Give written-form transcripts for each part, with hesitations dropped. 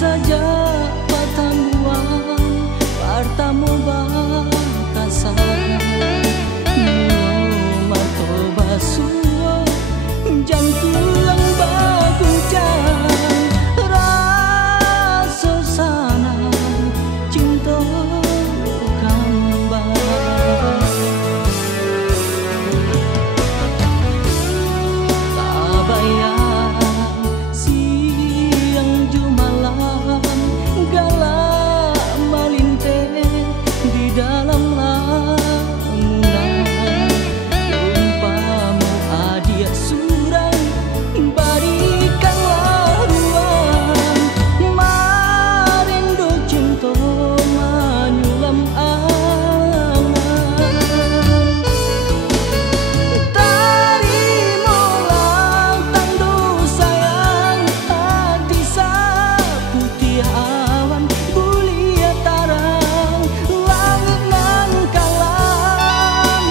saja patambuan partamu batasan minum atau basuh jantung baguncang rasa sana cinta kambang tak bayang siang jumalam galak malinte di dalam lamunan umpamu hadiah surang berikanlah ruang marindo cinta menyulam angan tarimalah tanda sayang hati saputih awan bulia tarang langit nan kalam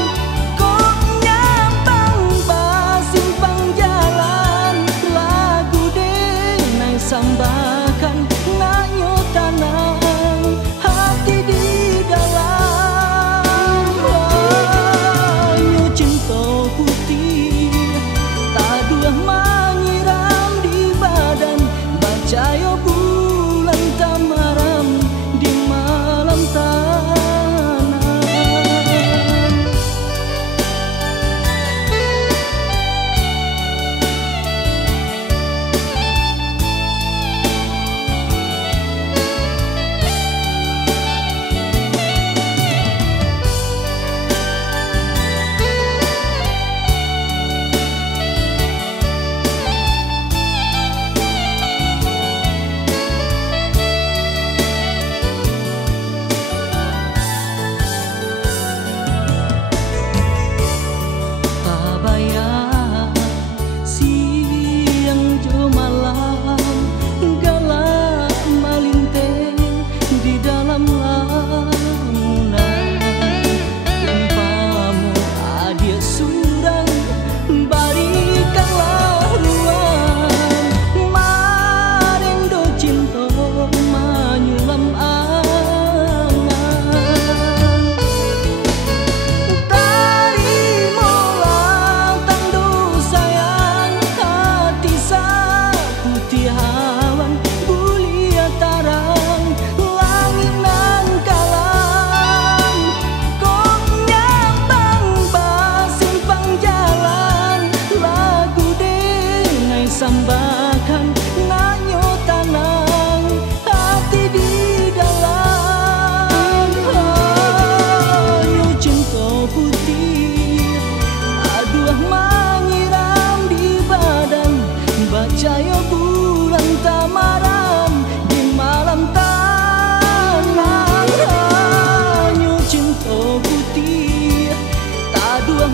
kok nyambang basimpang jalan lagu denai sambakan nganyo tanang hati di dalam nyo cinta putih tak dua menyiram di badan bacaya bulan tamaram di malam tanah. Bayang siang jo malam galak malinteng di dalam lamunan umpamu hadiah surang berikanlah ruang marindo cinta menyulam angan awan bulia tarang langit nan kalam kok nyambang basimpang jalan lagu denai sambakan nganyo tanang hati di dalam nyo cinta putih aduh menyiram di badan bacaya bulan tamaram di malam tanah nyo cinta putih tak dua